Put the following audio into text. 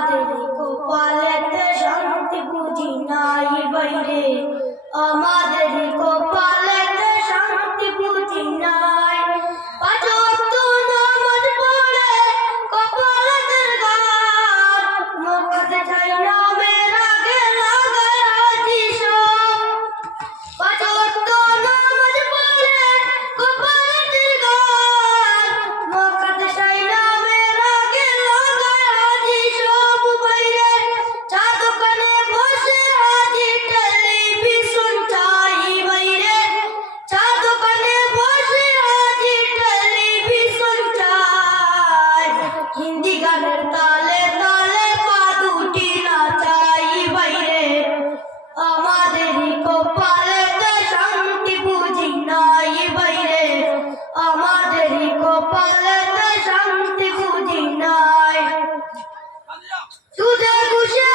আমাদের কপালেতে শান্তি বুঝি নাই বাইরে, আমাদের কপালেতে শান্তি বুঝি নাই। পাঁচ ওয়াক্ত নামাজ পড়ে কপালের গান, মুখে চাই নামের আগে লাগায় হাজি সব। পাঁচ ওয়াক্ত নামাজ পড়ে কপালের গান, মুখে চাই নামের আগে লাগায় হাজি সব। বাইরে চা দোকানে বসে হাজি টেলিভিশন চাই, বাইরে চা দোকানে বসে হাজি টেলিভিশন চাই। হিন্দি গানের তালে তালে পা দুটি নাচাই, বাইরে আমাদের কপালেতে শান্তি বুঝি নাই, বাইরে আমাদের কপালেতে শান্তি বুঝি নাই। সুদে ঘুষে